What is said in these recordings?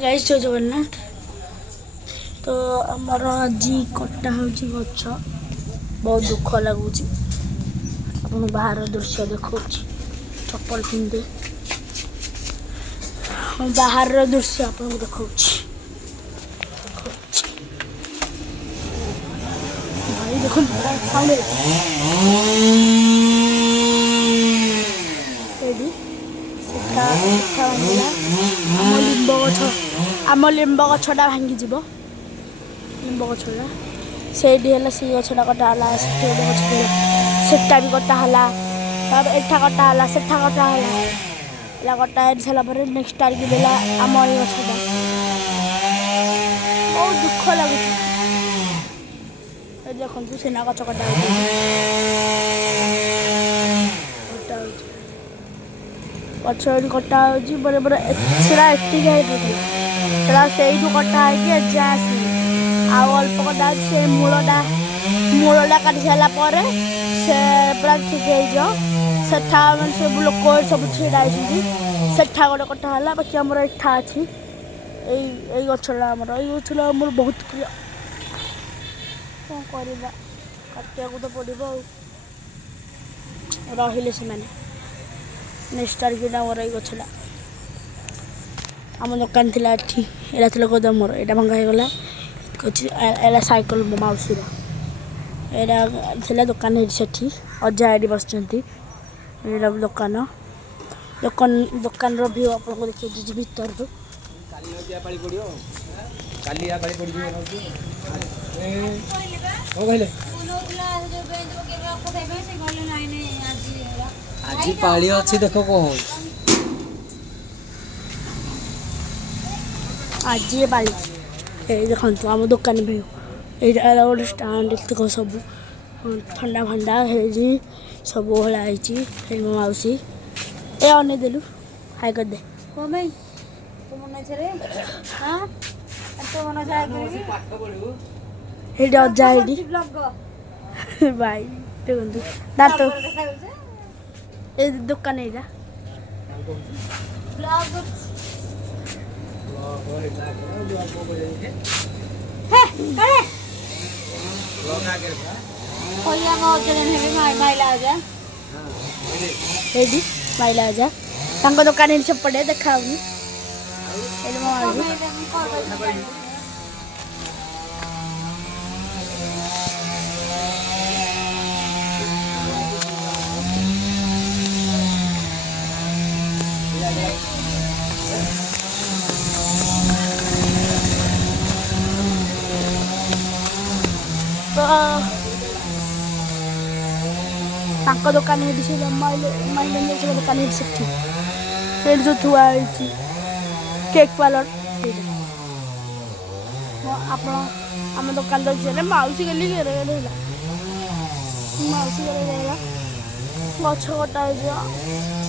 Guys जय जगन्नाथ। तो आमर आज कटा हो गछ बहुत दुख लगुच। आप बाहर दृश्य देखा चप्पल पिंधे बाहर दृश्य आपको देखा भाई देखो आम लिंब गछटा भांगी लिंब गछटा से गछटा कटाला सेटा भी कटाला एठा कटाला सेठा कटाला कटा सारापर नेक्स्ट तारीख देला आम गछटा बहुत दुख लगुच। देखु सेना गछ कटा गछ कटा बड़े बड़े सेटा से कटा है आउ अल्प कटा से मूलटा काटी सारापर से पूरा ठीक सेठा सब लोक सब छिड़ा सेठा गोटे कटाला बाकी आमर एठा अच्छी यही गछटा आमर ये गछटा आमर बहुत प्रिय कौन करवा काटिया तो पड़ो रहिले से नेक्स्ट तारीख मोर ये गछटा आम दुकान थी एटा गोदामर यहाँ भंगा होगला एला साइकेल मो मौसी एटा दुकान से अजा ये बस दुकान दुकान व्यू आपको देखिए भीतर आज पाली अच्छी देखो कौन आज ये पाली देखो आम दुकान भी यहाँ गोटे स्टाण्ड देख सब ठंडा फंडा है सब हलाई मो मौसी ए अन देलु हाई कर दे अजा भाई देखो दात ए दुकान यहाँ माइला आजा दुकान सेपटे देखा तो दुकान दुकान से जो थुआ केक पार्लर आप आम दुकान देखिए मौसी गली मौसी गला गछ कटा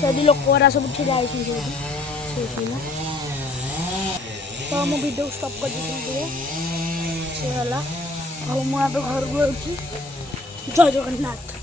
से लोक सब ठिया तो मुझे वीडियो स्टॉप कर सी गला मुझे घर को जय जगन्नाथ।